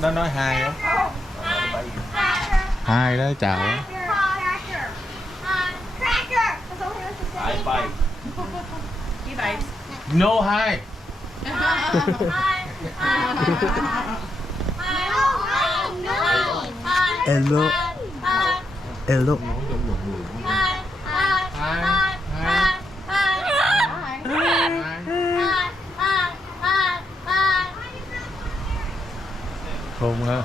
nó nói hai không? Hai đó chào á. I bite. He bites. No hai. Hello. Hello. Khôn ha.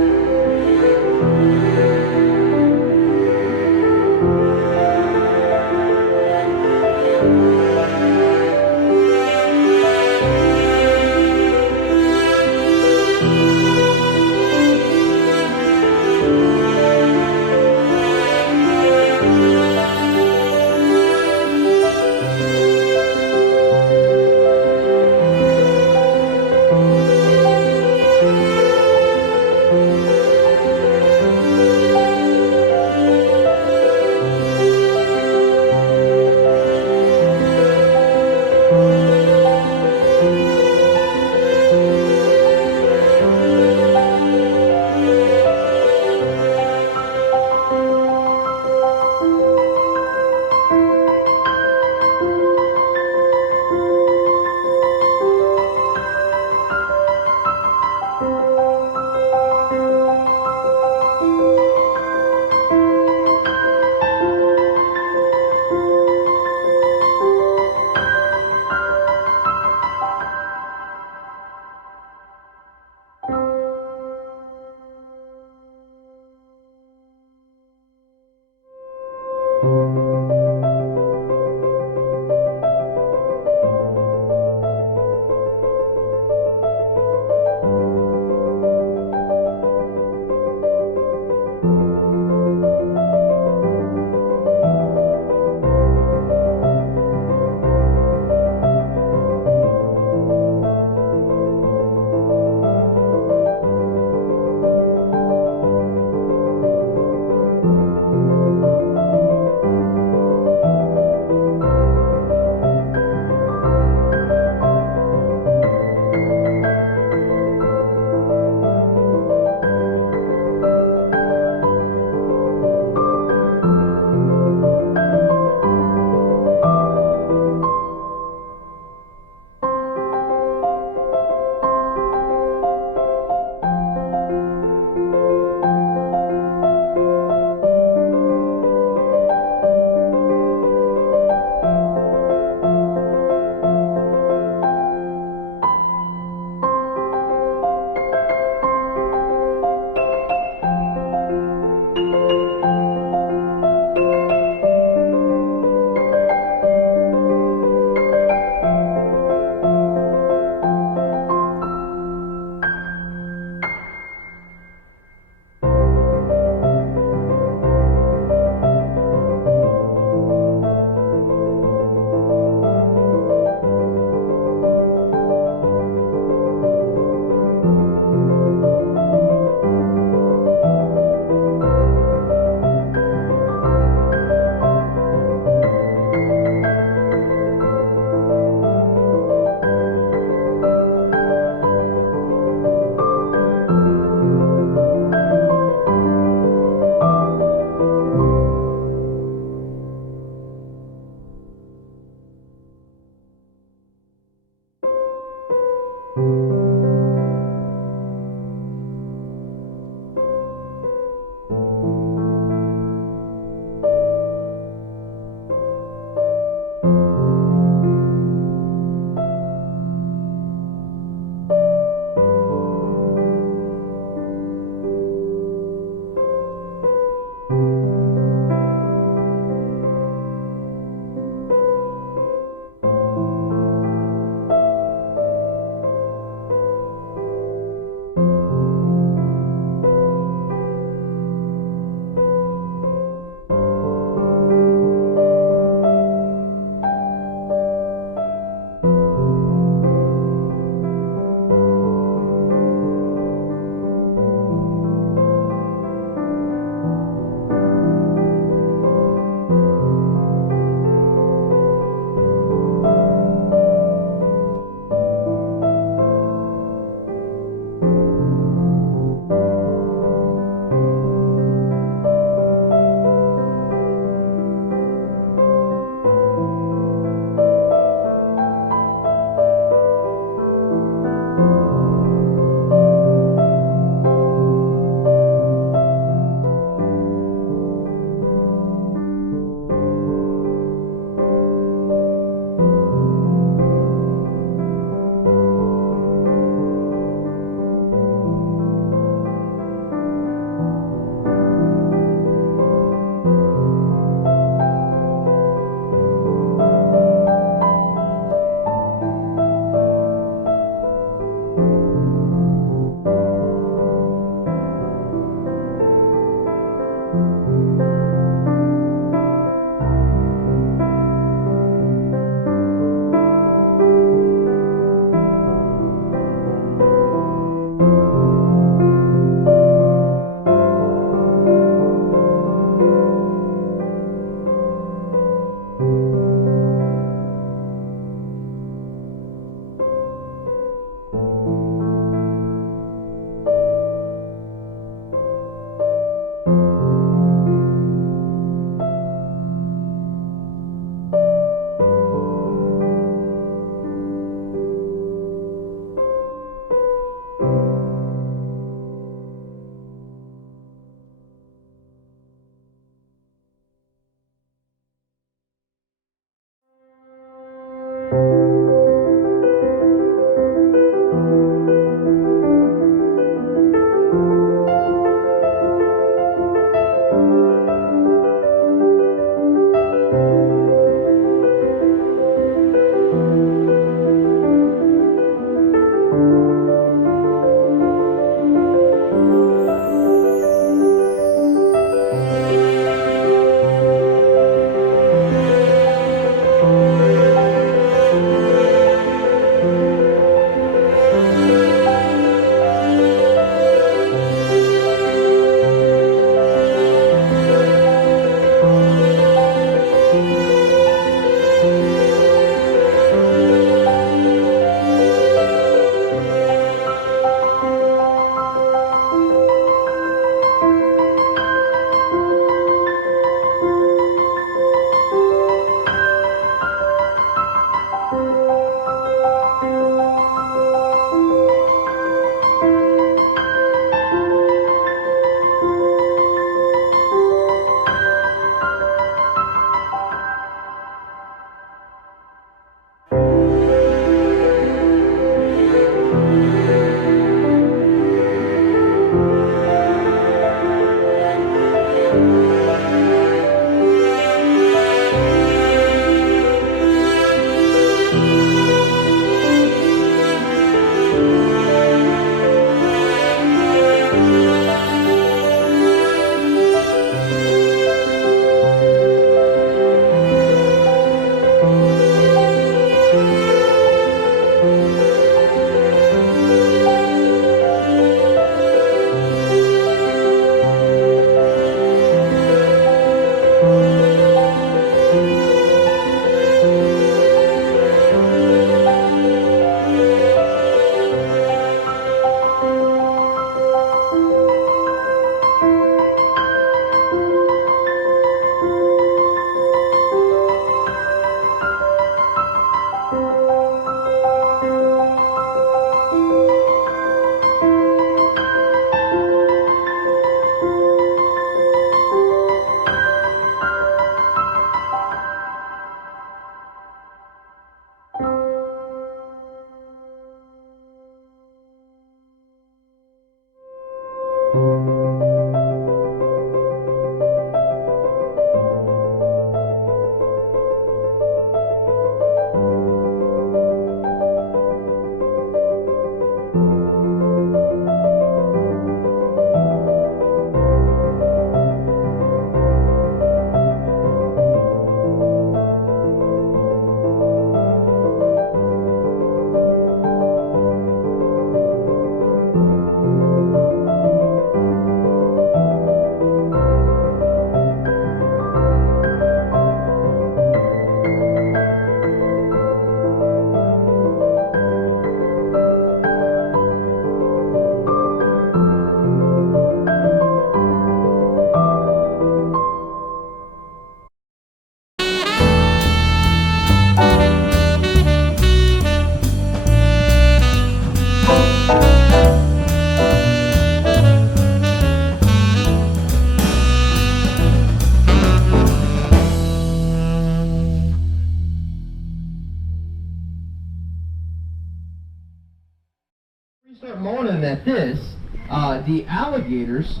the alligators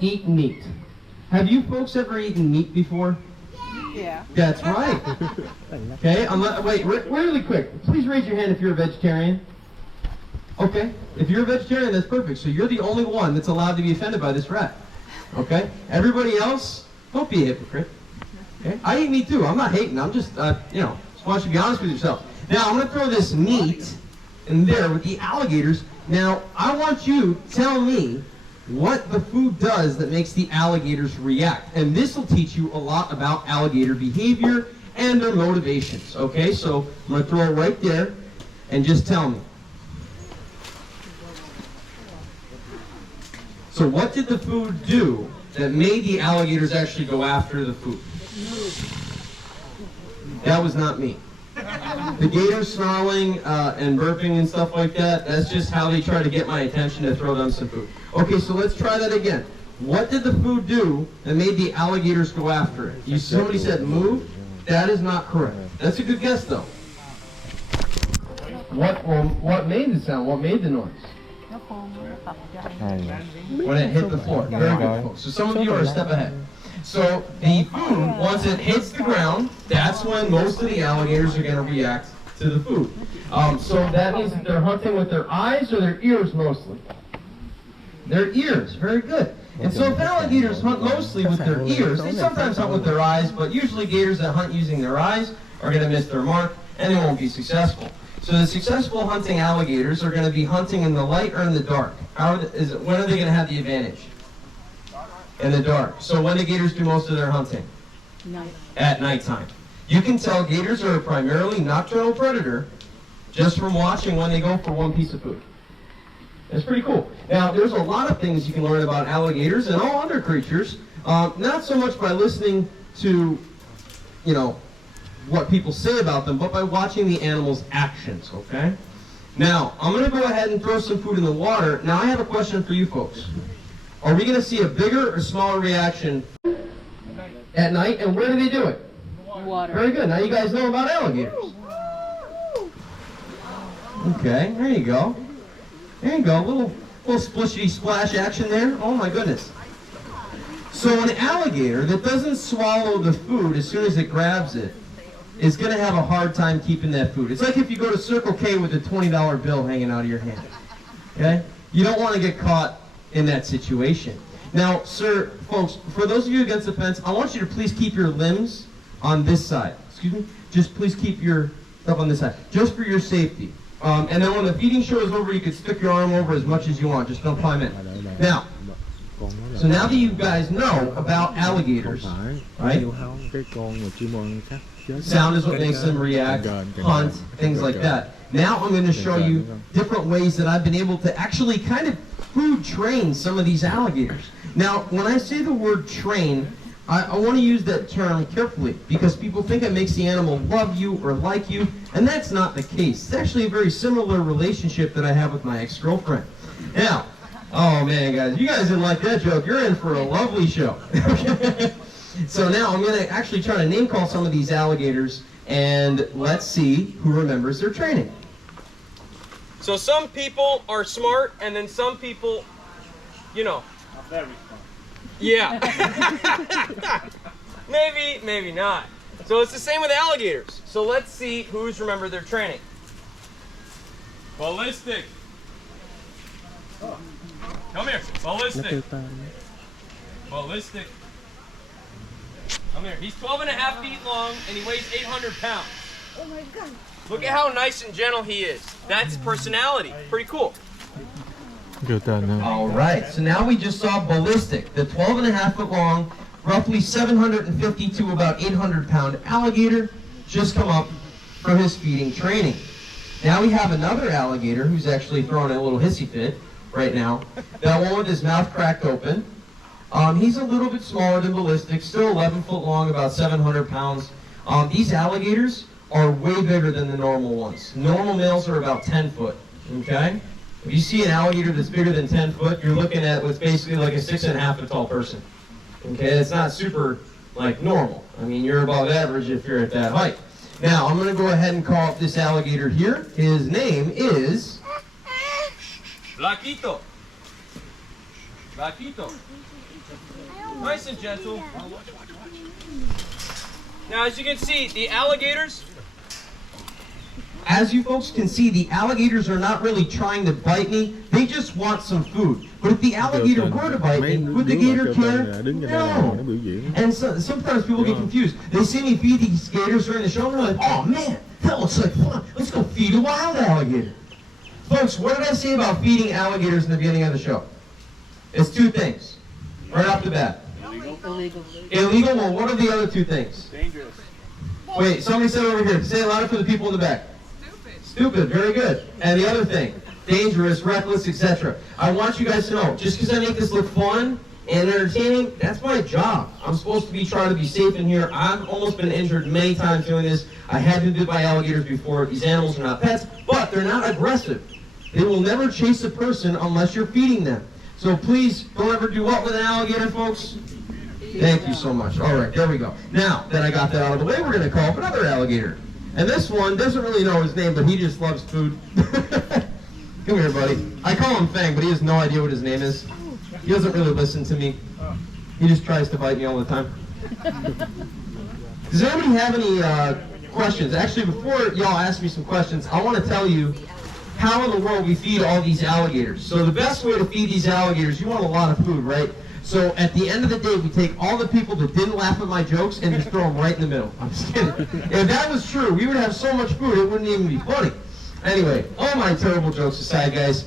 eat meat. Have you folks ever eaten meat before? Yeah. That's right. Okay, wait, really quick. Please raise your hand if you're a vegetarian. Okay, if you're a vegetarian, that's perfect. So you're the only one that's allowed to be offended by this rat. Okay, everybody else, don't be a hypocrite. Okay, I eat meat too. I'm not hating. I'm just, just want you to be honest with yourself. Now, I'm going to throw this meat in there with the alligators. Now, I want you to tell me what the food does that makes the alligators react. And this will teach you a lot about alligator behavior and their motivations. Okay, so I'm going to throw it right there and just tell me. So what did the food do that made the alligators actually go after the food? That was not me. The gator snarling and burping and stuff like that, that's just how they try to get my attention to throw them some food. Okay, so let's try that again. What did the food do that made the alligators go after it? Somebody said move. That is not correct. That's a good guess, though. What made the sound? What made the noise? When it hit the floor. Very good, folks. So some of you are a step ahead. So the food, once it hits the ground, that's when most of the alligators are going to react to the food. So that means that they're hunting with their eyes or their ears mostly? Their ears. Very good. And so if alligators hunt mostly with their ears, they sometimes hunt with their eyes, but usually gators that hunt using their eyes are going to miss their mark and they won't be successful. So the successful hunting alligators are going to be hunting in the light or in the dark. When are they going to have the advantage? In the dark. So when do gators do most of their hunting? Night. At nighttime. You can tell gators are a primarily nocturnal predator just from watching when they go for one piece of food. It's pretty cool. Now, there's a lot of things you can learn about alligators and all other creatures, not so much by listening to, what people say about them, but by watching the animal's actions, okay? Now, I'm going to go ahead and throw some food in the water. Now, I have a question for you folks. Are we going to see a bigger or smaller reaction at night, and where do they do it? Water. Very good. Now you guys know about alligators. Okay, there you go. There you go. A little splishy splash action there. Oh my goodness. So an alligator that doesn't swallow the food as soon as it grabs it is going to have a hard time keeping that food. It's like if you go to Circle K with a $20 bill hanging out of your hand. Okay? You don't want to get caught in that situation. Now, folks, for those of you against the fence, I want you to please keep your limbs on this side. Excuse me? Just please keep your stuff on this side, just for your safety. And then when the feeding show is over, you can stick your arm over as much as you want. Just don't climb in. Now, so now that you guys know about alligators, right? Sound is what makes them react, hunt, things like that. Now I'm going to show you different ways that I've been able to actually kind of food train some of these alligators. Now, when I say the word train, I want to use that term carefully because people think it makes the animal love you or like you, and that's not the case. It's actually a very similar relationship that I have with my ex-girlfriend. Now, oh man, guys, you guys didn't like that joke. You're in for a lovely show. So now I'm going to actually try to name call some of these alligators, and let's see who remembers their training. So some people are smart, and then some people, Not very smart. Yeah. maybe not. So it's the same with alligators. So let's see who's remembered their training. Ballistic. Come here. Ballistic. Ballistic. Come here. He's 12 and a half feet long, and he weighs 800 pounds. Oh my God. Look at how nice and gentle he is. That's personality. Pretty cool. Good done. All right, so now we just saw Ballistic, the 12 and a half foot long, roughly 750 to about 800 pound alligator, just come up from his feeding training. Now we have another alligator who's actually throwing a little hissy fit right now. That one with his mouth cracked open. He's a little bit smaller than Ballistic, still 11 foot long, about 700 pounds. These alligators are way bigger than the normal ones. Normal males are about 10 foot, okay? If you see an alligator that's bigger than 10 foot, you're looking at what's basically like a 6.5 foot tall person. Okay, it's not super, normal. I mean, you're above average if you're at that height. Now, I'm going to go ahead and call up this alligator here. His name is... Blaquito. Vaquito. Nice and gentle. Now, as you can see, the alligators. As you folks can see, the alligators are not really trying to bite me. They just want some food. But if the alligator were to bite me, would the gator care? No. And so, sometimes people get confused. They see me feed these gators during the show, and they're like, oh man, that looks like fun. Let's go feed a wild alligator. Folks, what did I say about feeding alligators in the beginning of the show? It's two things, right off the bat. Illegal. Illegal? Well, what are the other two things? Dangerous. Wait, somebody said over here. Say it louder for the people in the back. Stupid, very good. And the other thing, dangerous, reckless, etc. I want you guys to know, just because I make this look fun and entertaining, that's my job. I'm supposed to be trying to be safe in here. I've almost been injured many times doing this. I have been bit by alligators before. These animals are not pets, but they're not aggressive. They will never chase a person unless you're feeding them. So please, don't ever do what with an alligator, folks? Thank you so much. All right, there we go. Now that I got that out of the way, we're going to call up another alligator. And this one doesn't really know his name, but he just loves food. Come here, buddy. I call him Fang, but he has no idea what his name is. He doesn't really listen to me. He just tries to bite me all the time. Does anybody have any questions? Actually, before y'all ask me some questions, I want to tell you how in the world we feed all these alligators. So the best way to feed these alligators, you want a lot of food, right? So at the end of the day, we take all the people that didn't laugh at my jokes and just throw them right in the middle. I'm just kidding. If that was true, we would have so much food, it wouldn't even be funny. Anyway, all my terrible jokes aside, guys,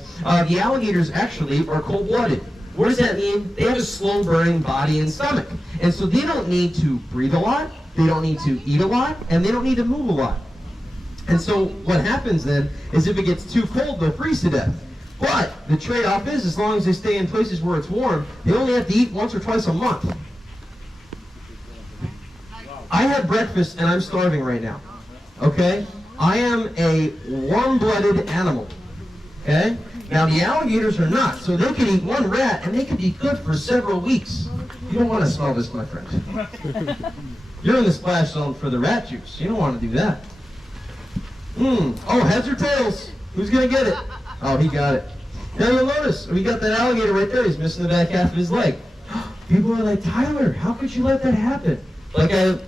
the alligators actually are cold-blooded. What does that mean? They have a slow-burning body and stomach. And so they don't need to breathe a lot, they don't need to eat a lot, and they don't need to move a lot. And so what happens then is if it gets too cold, they'll freeze to death. But the trade-off is, as long as they stay in places where it's warm, they only have to eat once or twice a month. I had breakfast and I'm starving right now. Okay? I am a warm-blooded animal. Okay? Now the alligators are not, so they can eat one rat and they can be good for several weeks. You don't want to smell this, my friend. You're in the splash zone for the rat juice. You don't want to do that. Oh, heads or tails? Who's going to get it? Oh, he got it. Now you'll notice, we got that alligator right there. He's missing the back half of his leg. People are like, Tyler, how could you let that happen? Like I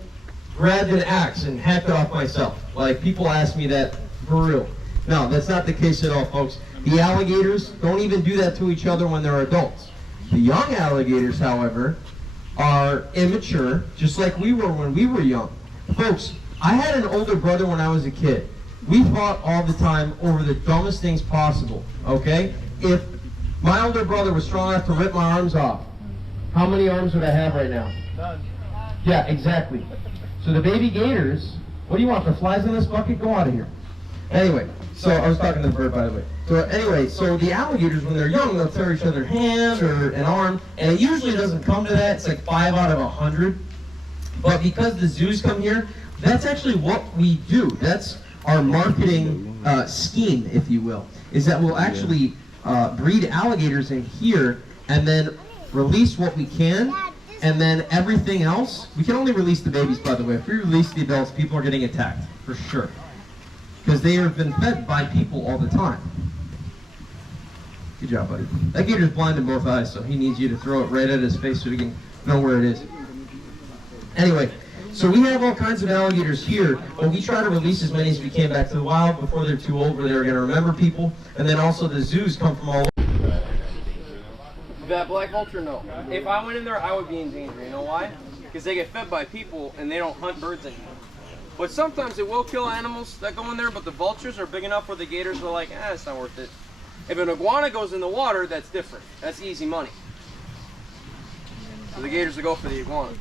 grabbed an axe and hacked it off myself. Like people ask me that for real. No, that's not the case at all, folks. The alligators don't even do that to each other when they're adults. The young alligators, however, are immature, just like we were when we were young. Folks, I had an older brother when I was a kid. We fought all the time over the dumbest things possible, okay? If my older brother was strong enough to rip my arms off, how many arms would I have right now? None. Yeah, exactly. So the baby gators, what do you want, the flies in this bucket? Go out of here. Anyway, so I was talking to the bird, by the way. So anyway, so the alligators, when they're young, they'll tear each other a hand or an arm, and it usually doesn't come to that. It's like 5 out of 100. But because the zoos come here, that's actually what we do. That's our marketing scheme, if you will, is that we'll actually breed alligators in here and then release what we can, and then everything else, we can only release the babies, by the way. If we release the adults, people are getting attacked, for sure. Because they have been fed by people all the time. Good job, buddy. That gator's blind in both eyes, so he needs you to throw it right at his face so he can know where it is. Anyway, so we have all kinds of alligators here, but we try to release as many as we can back to the wild before they're too old where they're going to remember people. And then also the zoos come from all over. That black vulture, no. If I went in there, I would be in danger. You know why? Because they get fed by people and they don't hunt birds anymore. But sometimes it will kill animals that go in there, but the vultures are big enough where the gators are like, it's not worth it. If an iguana goes in the water, that's different. That's easy money. So the gators will go for the iguana.